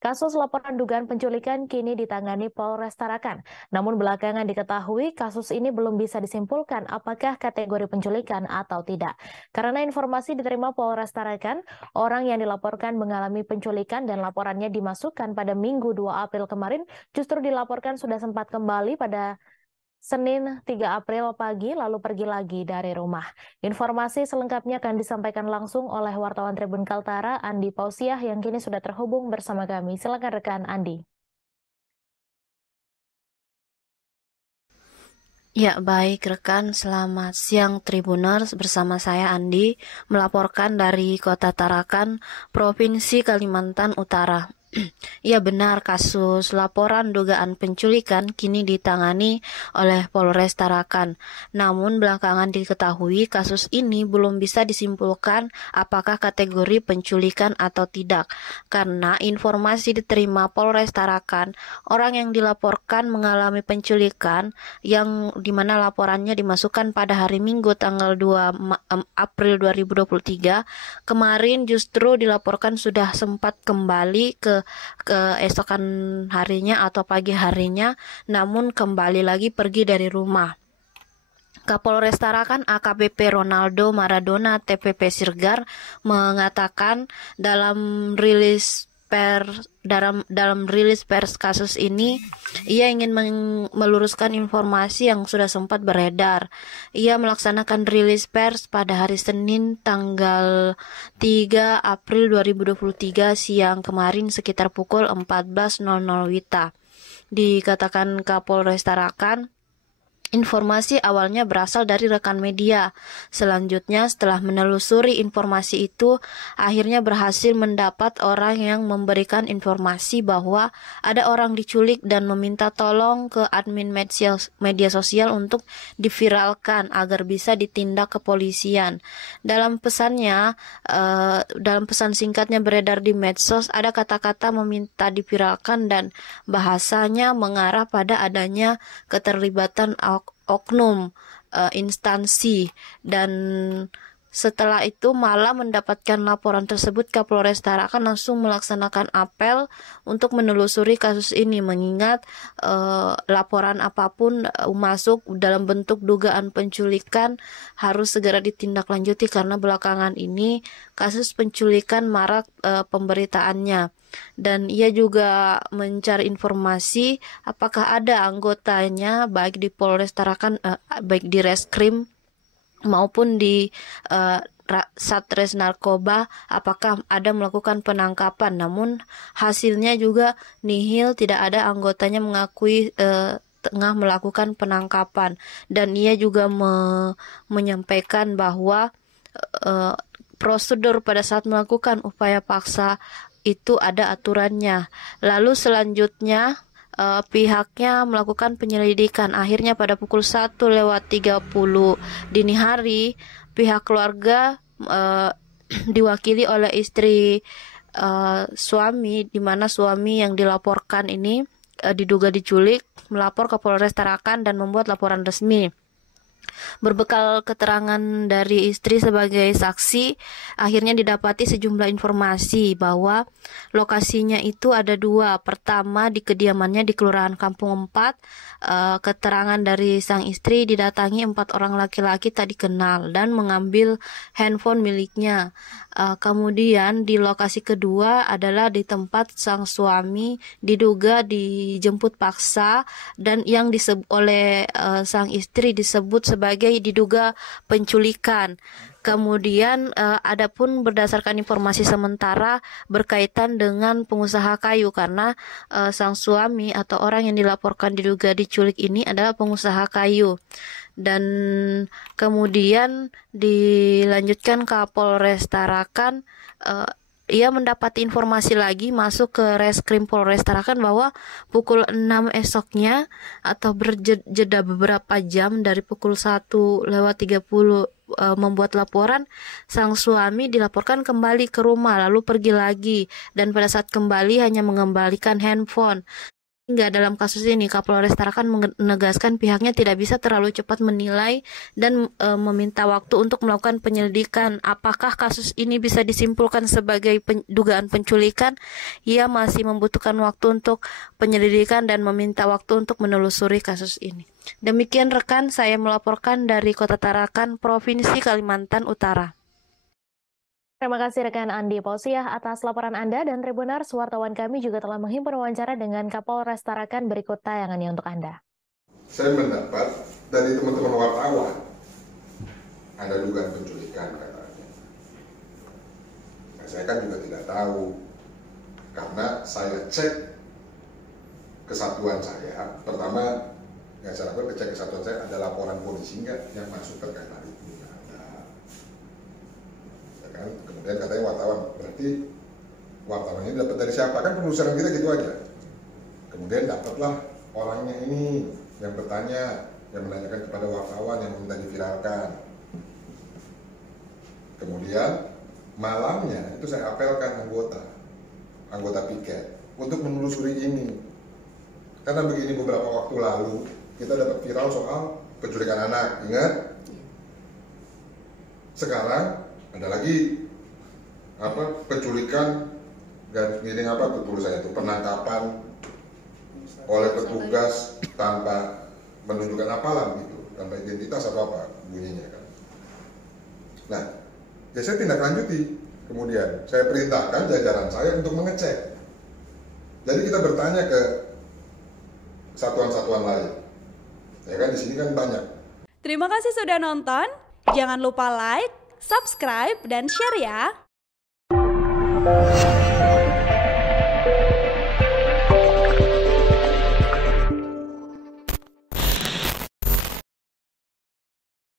Kasus laporan dugaan penculikan kini ditangani Polres Tarakan. Namun belakangan diketahui kasus ini belum bisa disimpulkan apakah kategori penculikan atau tidak. Karena informasi diterima Polres Tarakan, orang yang dilaporkan mengalami penculikan dan laporannya dimasukkan pada Minggu 2 April kemarin justru dilaporkan sudah sempat kembali pada Senin 3 April pagi lalu pergi lagi dari rumah. Informasi selengkapnya akan disampaikan langsung oleh wartawan Tribun Kaltara Andi Pausiah yang kini sudah terhubung bersama kami. Silakan rekan Andi. Ya, baik rekan, selamat siang Tribuners, bersama saya Andi, melaporkan dari Kota Tarakan, Provinsi Kalimantan Utara. Ya benar, kasus laporan dugaan penculikan kini ditangani oleh Polres Tarakan. Namun belakangan diketahui kasus ini belum bisa disimpulkan apakah kategori penculikan atau tidak. Karena informasi diterima Polres Tarakan, orang yang dilaporkan mengalami penculikan yang dimana laporannya dimasukkan pada hari Minggu tanggal 2 April 2023, kemarin justru dilaporkan sudah sempat kembali ke keesokan harinya atau pagi harinya, namun kembali lagi pergi dari rumah. Kapolres Tarakan AKBP Ronaldo Maradona TPP Sirgar mengatakan dalam rilis pers kasus ini, ia ingin meluruskan informasi yang sudah sempat beredar. Ia melaksanakan rilis pers pada hari Senin tanggal 3 April 2023 siang kemarin sekitar pukul 14.00 WITA. Dikatakan Kapolres Tarakan, informasi awalnya berasal dari rekan media. Selanjutnya, setelah menelusuri informasi itu, akhirnya berhasil mendapat orang yang memberikan informasi bahwa ada orang diculik dan meminta tolong ke admin media sosial untuk diviralkan agar bisa ditindak kepolisian. Dalam pesan singkatnya beredar di medsos, ada kata-kata meminta diviralkan dan bahasanya mengarah pada adanya keterlibatan oknum instansi, dan setelah itu malah mendapatkan laporan tersebut, Kapolres Tarakan langsung melaksanakan apel untuk menelusuri kasus ini, mengingat laporan apapun masuk dalam bentuk dugaan penculikan harus segera ditindaklanjuti karena belakangan ini kasus penculikan marak pemberitaannya. Dan ia juga mencari informasi apakah ada anggotanya baik di Polres Tarakan, baik di Reskrim maupun di Satres Narkoba, apakah ada melakukan penangkapan. Namun hasilnya juga nihil, tidak ada anggotanya mengakui tengah melakukan penangkapan. Dan ia juga menyampaikan bahwa prosedur pada saat melakukan upaya paksa itu ada aturannya. Lalu selanjutnya pihaknya melakukan penyelidikan. Akhirnya pada pukul 1:30 dini hari, pihak keluarga diwakili oleh istri suami, di mana suami yang dilaporkan ini diduga diculik, melapor ke Polres Tarakan dan membuat laporan resmi. Berbekal keterangan dari istri sebagai saksi, akhirnya didapati sejumlah informasi bahwa lokasinya itu ada dua. Pertama, di kediamannya di Kelurahan Kampung 4, keterangan dari sang istri didatangi 4 orang laki-laki tak dikenal dan mengambil handphone miliknya. Kemudian di lokasi kedua adalah di tempat sang suami diduga dijemput paksa dan yang disebut oleh sang istri disebut sebagai diduga penculikan. Kemudian adapun berdasarkan informasi sementara berkaitan dengan pengusaha kayu, karena sang suami atau orang yang dilaporkan diduga diculik ini adalah pengusaha kayu. Dan kemudian dilanjutkan ke Polres Tarakan, ia mendapat informasi lagi masuk ke Reskrim Polres Tarakan bahwa pukul 6 esoknya atau berjeda beberapa jam dari pukul 1:30 membuat laporan, sang suami dilaporkan kembali ke rumah lalu pergi lagi, dan pada saat kembali hanya mengembalikan handphone. Hingga dalam kasus ini, Kapolres Tarakan menegaskan pihaknya tidak bisa terlalu cepat menilai dan meminta waktu untuk melakukan penyelidikan. Apakah kasus ini bisa disimpulkan sebagai dugaan penculikan? Ia masih membutuhkan waktu untuk penyelidikan dan meminta waktu untuk menelusuri kasus ini. Demikian rekan, saya melaporkan dari Kota Tarakan, Provinsi Kalimantan Utara. Terima kasih rekan Andi Pausiah atas laporan Anda, dan Tribunars, wartawan kami juga telah menghimpun wawancara dengan Kapolres Tarakan. Berikut tayangannya untuk Anda. Saya mendapat dari teman-teman wartawan ada dugaan penculikan katanya. Nah, saya kan juga tidak tahu karena saya cek kesatuan saya. Pertama yang saya lakukan, cek kesatuan saya, ada laporan polisi nggak yang masuk terkait hal itu. Kemudian katanya wartawan, berarti wartawan ini dapat dari siapa? Kan penelusuran kita gitu aja. Kemudian dapatlah orangnya ini yang bertanya, yang menanyakan kepada wartawan yang minta diviralkan. Kemudian malamnya itu saya apelkan anggota piket untuk menelusuri ini. Karena begini, beberapa waktu lalu kita dapat viral soal penculikan anak, ingat? Sekarang ada lagi penculikan, garis miring tulisannya itu, penangkapan oleh petugas tanpa menunjukkan apalan gitu, tanpa identitas atau apa bunyinya kan. Nah, ya saya tindak lanjuti. Kemudian saya perintahkan jajaran saya untuk mengecek. Jadi kita bertanya ke satuan-satuan lain. Ya kan, di sini kan banyak. Terima kasih sudah nonton. Jangan lupa like, subscribe, dan share ya.